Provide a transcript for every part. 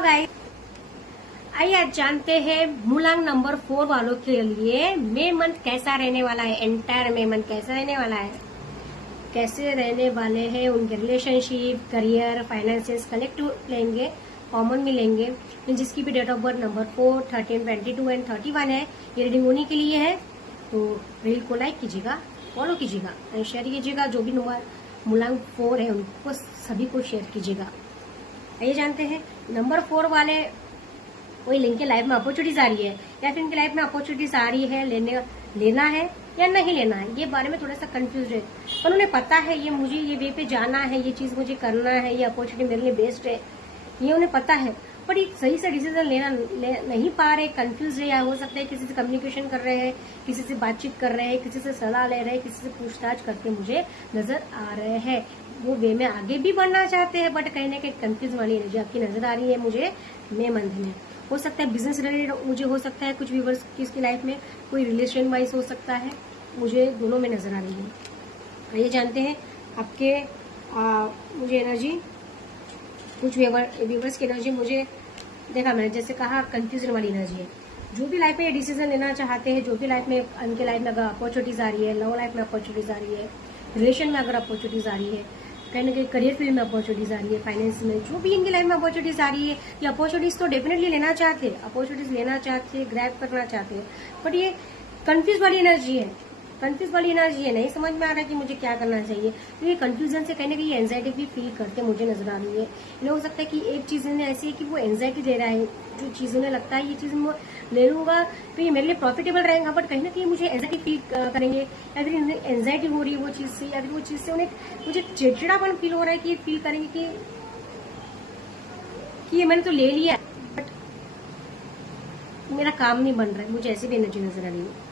Guys, आइए आज जानते हैं मूलांक नंबर 4 वालों के लिए मे मंथ कैसा रहने वाला है। एंटायर मे मंथ कैसा रहने वाला है, कैसे रहने वाले हैं, उनके रिलेशनशिप, करियर, फाइनेंसेस कलेक्टिव लेंगे, कॉमन भी लेंगे। जिसकी भी date of birth number 4, 13, 22 and 31 है, ये रीडिंग उन्हीं के लिए है। तो रील को लाइक कीजिएगा, फॉलो कीजिएगा एंड शेयर कीजिएगा। जो भी नंबर मूलांक 4 है उनको सभी को शेयर कीजिएगा। आइए जानते हैं नंबर 4 वाले कोई इनके लाइफ में अपॉर्चुनिटीज आ रही है या फिर इनके लाइफ में अपॉर्चुनिटीज आ रही है, लेना है या नहीं लेना है, ये बारे में थोड़ा सा कंफ्यूज है। पर उन्हें पता है ये मुझे ये वे पे जाना है, ये चीज मुझे करना है, ये अपॉर्चुनिटी मेरे लिए बेस्ट है, ये उन्हें पता है। पर ये सही से डिसीजन नहीं पा रहे, कंफ्यूज है। या हो सकता है किसी से कम्युनिकेशन कर रहे हैं, किसी से बातचीत कर रहे हैं, किसी से सलाह ले रहे हैं, किसी से पूछताछ करते मुझे नजर आ रहे हैं। वो वे में आगे भी बढ़ना चाहते हैं, बट कहीं ना कहीं कंफ्यूज वाली एनर्जी आपकी नजर आ रही है मुझे मे मंथ में। हो सकता है बिजनेस रिलेटेड मुझे हो सकता है, कुछ व्यूवर्स की लाइफ में कोई रिलेशन वाइज हो सकता है, मुझे दोनों में नजर आ रही है। आइए जानते हैं आपके मुझे एनर्जी, कुछ व्यूवर्स की एनर्जी मुझे देखा, मैंने जैसे कहा कंफ्यूजन वाली एनर्जी है। जो भी लाइफ में ये डिसीजन लेना चाहते हैं, जो भी लाइफ में उनके लाइफ में अगर अपॉर्चुनिटीज आ रही है, लव लाइफ में अपॉर्चुनिटीज आ रही है, रिलेशन में अगर अपॉर्चुनिटीज आ रही है, कहीं ना कहीं करियर फील्ड में अपॉर्चुनिटीज आ रही है, फाइनेंस में, जो भी इनकी लाइफ में अपॉर्चुनिटीज आ रही है, ये अपॉर्चुनिटीज तो डेफिनेटली लेना चाहते हैं, अपॉर्चुनिटीज लेना चाहते हैं, ग्रैब करना चाहते हैं। बट ये कंफ्यूज वाली एनर्जी है, कंफ्यूज वाली एनर्जी है। नहीं समझ में आ रहा है कि मुझे क्या करना चाहिए। तो ये कंफ्यूजन से कहीं ना कहीं एंजाइटी भी फील करते मुझे नजर आ रही है। इन्हें हो सकता है कि एक चीज इन्हें ऐसी है कि वो एंजाइटी दे रहा है, जो चीज उन्हें लगता है ये चीज मैं ले लूंगा तो ये मेरे लिए प्रॉफिटेबल रहेगा, बट कहीं ना कहीं मुझे एंजाइटी फील करेंगे, या फिर इन्हें एंजाइटी हो रही है वो चीज से, या फिर वो चीज से उन्हें मुझे चिड़चिड़ापन फील हो रहा है कि फील करेंगे कि ये मैंने तो ले लिया बट मेरा काम नहीं बन रहा है। मुझे ऐसी भी एनर्जी नजर आ रही है।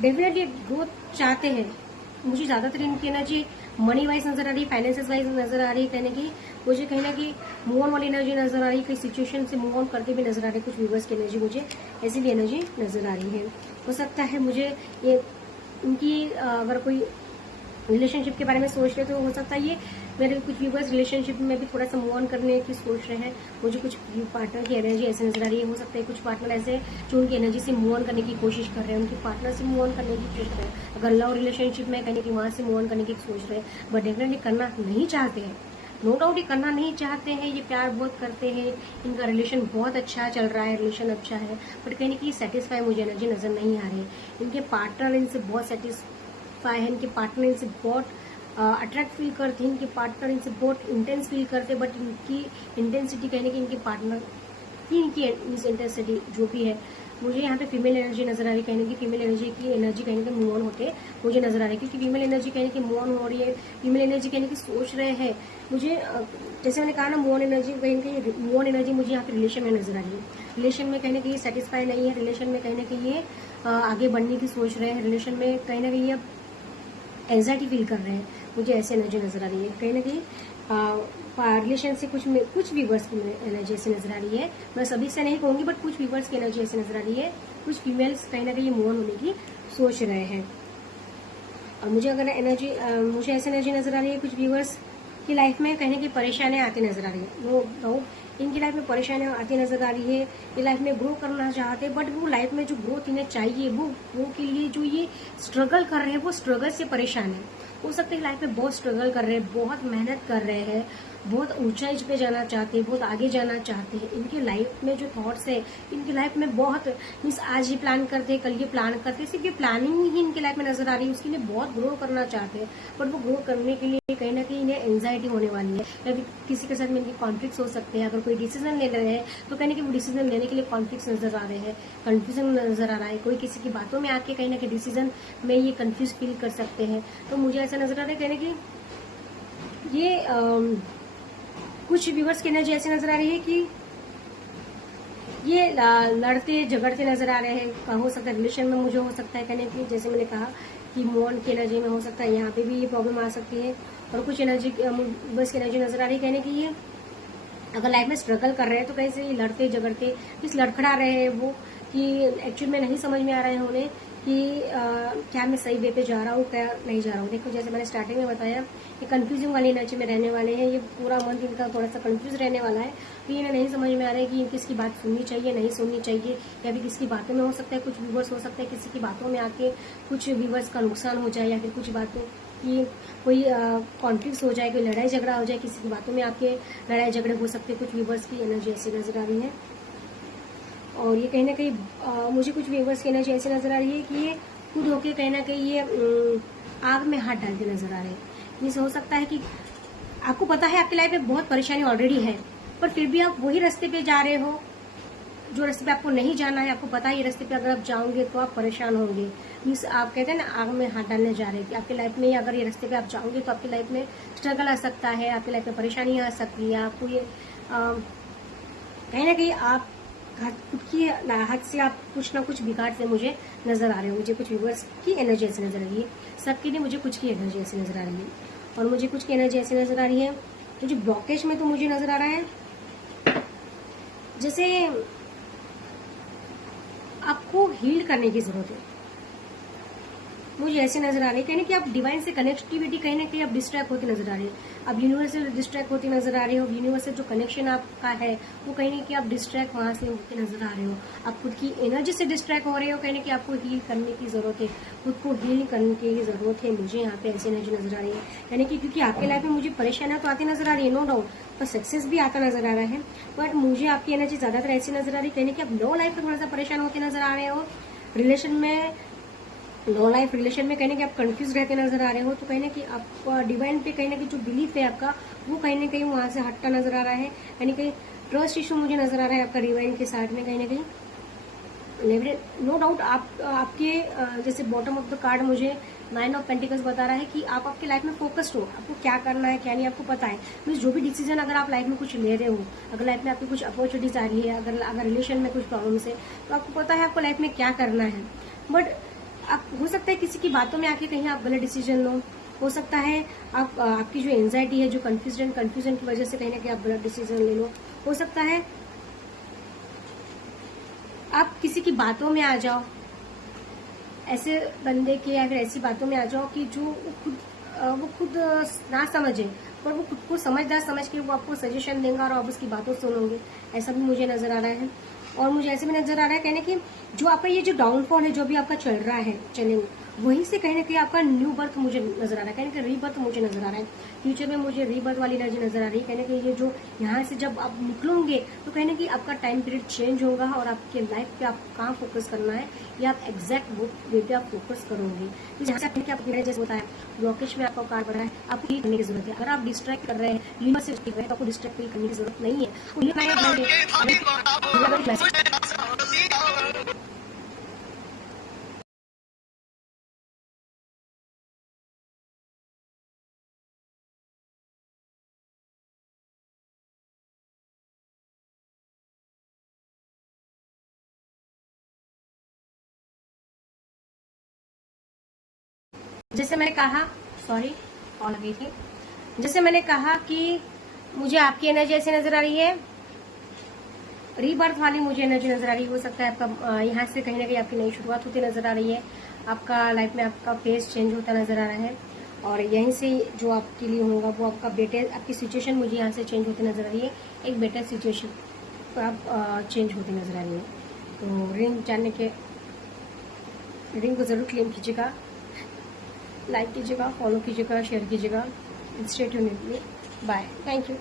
डेफिनेटली ग्रोथ चाहते हैं। मुझे ज्यादातर इनकी एनर्जी मनी वाइज नजर आ रही है, फाइनेंसेस वाइज नजर आ रही है। कहने की मुझे कहीं ना कहीं मूव ऑन वाली एनर्जी नजर आ रही है, कई सिचुएशन से मूव ऑन करते भी नजर आ रहे हैं। कुछ व्यूवर्स की एनर्जी मुझे ऐसी भी एनर्जी नजर आ रही है। हो सकता है मुझे ये इनकी अगर कोई रिलेशनशिप के बारे में सोच रहे तो हो सकता है ये मेरे कुछ व्यूवर्स रिलेशनशिप में भी थोड़ा सा मूव ऑन करने की सोच रहे हैं। मुझे कुछ पार्टनर की एनर्जी ऐसे नजर आ रही है। हो सकता है कुछ पार्टनर ऐसे जो उनकी एनर्जी से मूव ऑन करने की कोशिश कर रहे हैं, उनकी पार्टनर से मूव ऑन करने की कोशिश कर रहे हैं। अगर लव रिलेशनशिप में कहने की वहां से मूव ऑन करने की सोच रहे हैं, बट डेफिनेटली करना नहीं चाहते हैं। नो डाउट ये करना नहीं चाहते हैं, ये प्यार बहुत करते हैं, इनका रिलेशन बहुत अच्छा चल रहा है, रिलेशन अच्छा है, बट कहीं ना कहीं सेटिस्फाई मुझे एनर्जी नजर नहीं आ रही है। इनके पार्टनर इनसे बहुत सेटिस्फाई है, इनके पार्टनर इनसे बहुत अट्रैक्ट फील करते हैं, इनके पार्टनर इनसे बहुत इंटेंस फील करते हैं, बट इनकी इंटेंसिटी कहने की इनके पार्टनर की इनकी इंटेंसिटी जो भी है, मुझे यहाँ पे फीमेल एनर्जी नजर आ रही है। कहने की फीमेल एनर्जी कहने के मूव ऑन होते मुझे नजर आ रही है, क्योंकि फीमेल एनर्जी कहने की मूव ऑन हो रही है। फीमेल एनर्जी कहने की सोच रहे हैं मुझे, जैसे मैंने कहा ना, मूव ऑन एनर्जी कहीं मूव ऑन एनर्जी मुझे यहाँ पे रिलेशन में नजर आ रही है। रिलेशन में कहीं ना कहीं सेटिस्फाई नहीं है, रिलेशन में कहीं ना कहीं ये आगे बढ़ने की सोच रहे हैं, रिलेशन में कहीं ना कहीं ये एंजाइटी फील कर रहे हैं। मुझे ऐसी एनर्जी नजर आ रही है। कहीं ना कहीं रिलेशन से कुछ व्यूवर्स की एनर्जी ऐसी नजर आ रही है। मैं सभी से नहीं कहूंगी, बट कुछ व्यूवर्स की एनर्जी ऐसी नजर आ रही है। कुछ फीमेल्स कहीं ना कहीं मूव ऑन होने की सोच रहे हैं। और मुझे अगर एनर्जी मुझे ऐसी एनर्जी नजर आ रही है, कुछ व्यूवर्स की लाइफ में कहने की परेशानियां आती नजर आ रही है। नो डाउट इनकी लाइफ में परेशानियां आती नजर आ रही है। ये लाइफ में ग्रो करना चाहते हैं, बट वो लाइफ में जो ग्रोथ इन्हें चाहिए, वो के लिए जो ये स्ट्रगल कर रहे हैं, वो स्ट्रगल से परेशान है। हो सकता है लाइफ में बहुत स्ट्रगल कर रहे हैं, बहुत मेहनत कर रहे हैं, बहुत ऊंचाई पे जाना चाहते हैं, बहुत आगे जाना चाहते हैं। इनकी लाइफ में जो थॉट्स है, इनकी लाइफ में बहुत मीन्स आज ये प्लान करते हैं, कल ये प्लान करते हैं, सिर्फ ये प्लानिंग ही इनकी लाइफ में नजर आ रही है। उसके लिए बहुत ग्रो करना चाहते हैं, बट वो ग्रो करने के लिए कहीं ना कहीं इन्हें एंजाइटी होने वाली है, या फिर किसी के साथ में इनके कॉन्फ्लिक्ट हो सकते हैं। अगर कोई डिसीजन ले रहे हैं तो कहीं ना कहीं वो डिसीजन लेने के लिए कॉन्फ्लिक्ट नजर आ रहे हैं, कंफ्यूजन नजर आ रहा है। कोई किसी की बातों में आके कहीं ना कहीं डिसीजन में ये कंफ्यूज फील कर सकते हैं। तो मुझे ऐसा नजर आ रहा है कहने की ये कुछ व्यूवर्स की एनर्जी ऐसी नजर आ रही है कि ये लड़ते झगड़ते नजर आ रहे हैं। हो सकता है रिलेशन में मुझे हो सकता है कहने की, जैसे मैंने कहा कि मोन की एनर्जी में हो सकता है यहाँ पे भी ये प्रॉब्लम आ सकती है। और कुछ एनर्जी व्यूवर्स की एनर्जी नजर आ रही है कहने की ये अगर लाइफ में स्ट्रगल कर रहे हैं तो कैसे ये लड़ते झगड़ते किस लड़खड़ा रहे हैं वो, कि एक्चुअल में नहीं समझ में आ रहा है उन्हें कि क्या मैं सही वे पे जा रहा हूँ, क्या नहीं जा रहा हूँ। देखो जैसे मैंने स्टार्टिंग में बताया कि कंफ्यूजिंग वाली एनर्जी में रहने वाले हैं, ये पूरा मंथ इनका थोड़ा सा कंफ्यूज रहने वाला है। तो इन्हें नहीं समझ में आ रहा है कि किसकी बात सुननी चाहिए, नहीं सुननी चाहिए, या फिर किसकी बातों में हो सकता है कुछ व्यूवर्स, हो सकता है किसी की बातों में आके कुछ व्यूवर्स का नुकसान हो जाए, या फिर कुछ बातों की कोई कॉन्फ्लिक्ट हो जाए, कोई लड़ाई झगड़ा हो जाए, किसी की बातों में आपके लड़ाई झगड़े हो सकते हैं। कुछ व्यूवर्स की एनर्जी ऐसी नजर आ रही है। और ये कहीं ना कहीं मुझे कुछ व्यूवर्स की एनर्जी ऐसी नजर आ रही है कि ये खुद होके कहीं ना कहीं ये आग में हाथ डालते नजर आ रहे हैं। ये हो सकता है कि आपको पता है आपकी लाइफ में बहुत परेशानी ऑलरेडी है, पर फिर भी आप वही रास्ते पे जा रहे हो जो रास्ते पे आपको नहीं जाना है। आपको पता है ये रास्ते पे अगर आप जाओगे तो आप परेशान होंगे। मीन्स आप कहते हैं ना आग में हाथ डालने जा रहे हैं कि आपकी लाइफ में अगर ये रास्ते पे आप जाओगे तो आपकी लाइफ में स्ट्रगल आ सकता है, आपकी लाइफ में परेशानी आ सकती है। आपको ये कहीं ना कहीं आप खुद की हाथ से आप कुछ ना कुछ बिगाड़ से मुझे नजर आ रहे हो। मुझे कुछ व्यूवर्स की एनर्जी ऐसी नजर आ रही है, सबके लिए मुझे कुछ की एनर्जी ऐसी नजर आ रही है। और मुझे कुछ की एनर्जी ऐसी नजर आ रही है मुझे ब्लॉकेज में तो मुझे नजर आ रहा है जैसे आपको हील करने की जरूरत है। मुझे ऐसे नजर आ रही है कहीं कि आप डिवाइन से कनेक्टिविटी कहीं ना कहीं आप डिस्ट्रैक्ट होती नजर आ रही है। अब यूनिवर्स से डिस्ट्रैक्ट होती नजर आ रही हो। यूनिवर्स से जो कनेक्शन आपका है वो कहीं ना कहीं आप डिस्ट्रैक्ट वहां से होते नजर आ रहे हो। आप खुद की एनर्जी से डिस्ट्रैक्ट हो रहे हो। कहीं ना कहीं आपको हील करने की जरूरत है, खुद को हील करने की जरूरत है। मुझे यहाँ पे ऐसी एनर्जी नजर आ रही है यानी कि क्योंकि आपके लाइफ में मुझे परेशानियां तो आती नजर आ रही है, नो डाउट, पर सक्सेस भी आता नजर आ रहा है। बट मुझे आपकी एनर्जी ज्यादातर ऐसी नजर आ रही है कहीं कि आप लो लाइफ में थोड़ा सा परेशान होते नजर आ रहे हो। रिलेशन में लो लाइफ रिलेशन में कहीं कि आप कंफ्यूज रहते नजर आ रहे हो। तो कहीं ना कि आप डिवाइन पे कहीं ना कि जो बिलीफ है आपका वो कहीं ना कहीं वहां से हटता नजर आ रहा है। यानी कि ट्रस्ट इशू मुझे नजर आ रहा है आपका डिवाइन के साथ में कहीं ना कहीं। नो डाउट आपके जैसे बॉटम ऑफ द कार्ड मुझे 9 ऑफ पेंटिकल्स बता रहा है कि आप आपके लाइफ में फोकस्ड हो, आपको क्या करना है क्या नहीं आपको पता है। मीन्स जो भी डिसीजन अगर आप लाइफ में कुछ ले रहे हो, अगर लाइफ में आपकी कुछ अपॉर्चुनिटीज आ रही है, अगर रिलेशन में कुछ प्रॉब्लम्स है तो आपको पता है आपको लाइफ में क्या करना है। बट आप हो सकता है किसी की बातों में आके कहीं आप गलत डिसीजन लो। हो सकता है आपकी जो एंजाइटी है, जो कंफ्यूजन की वजह से कहीं ना कहीं आप गलत डिसीजन ले लो। हो सकता है आप किसी की बातों में आ जाओ, ऐसे बंदे के या फिर ऐसी बातों में आ जाओ कि जो वो खुद ना समझे, पर वो खुद को समझदार समझ के वो आपको सजेशन देंगे और आप उसकी बातों सुनोगे। ऐसा भी मुझे नजर आ रहा है। और मुझे ऐसे भी नजर आ रहा है कहने कि जो आपका ये जो डाउनफॉल है जो भी आपका चल रहा है चलेंगे वहीं से कहीं ना कहीं आपका न्यू बर्थ मुझे नजर आ रहा है, कहीं ना कहीं रीबर्थ मुझे नजर आ रहा है। फ्यूचर में मुझे रीबर्थ वाली एनर्जी नजर आ रही है। कहीं ना कहीं ये जो यहाँ से जब आप निकलोगे तो कहीं ना कहीं आपका टाइम पीरियड चेंज होगा और आपके लाइफ पे आप कहाँ फोकस करना है या आप एग्जैक्ट वो वे पे आप फोकस करोगे। जैसे जैसे होता है ब्लॉकेज में आपका कार्ड बढ़ रहा है, आपको ये करने की जरूरत है। अगर आप डिस्ट्रैक्ट कर रहे हैं यूनिवर्स से तो आपको डिस्ट्रैक्ट करने की जरूरत नहीं है। जैसे मैंने कहा, सॉरी कॉल आ गई थी। जैसे मैंने कहा कि मुझे आपकी एनर्जी ऐसी नजर आ रही है, रीबर्थ वाली मुझे एनर्जी नजर आ रही है। हो सकता है आपका यहाँ से कहीं ना कहीं आपकी नई शुरुआत होती नजर आ रही है, आपका लाइफ में आपका फेस चेंज होता नजर आ रहा है। और यहीं से जो आपके लिए होगा वो आपका बेटर, आपकी सिचुएशन मुझे यहाँ से चेंज होती नजर आ रही है। एक बेटर सिचुएशन पर आप चेंज होती नजर आ रही है। तो रिंग जानने के रिंग को जरूर क्लेम कीजिएगा, लाइक कीजिएगा, फॉलो कीजिएगा, शेयर कीजिएगा। Stay tuned with me. Bye, thank you.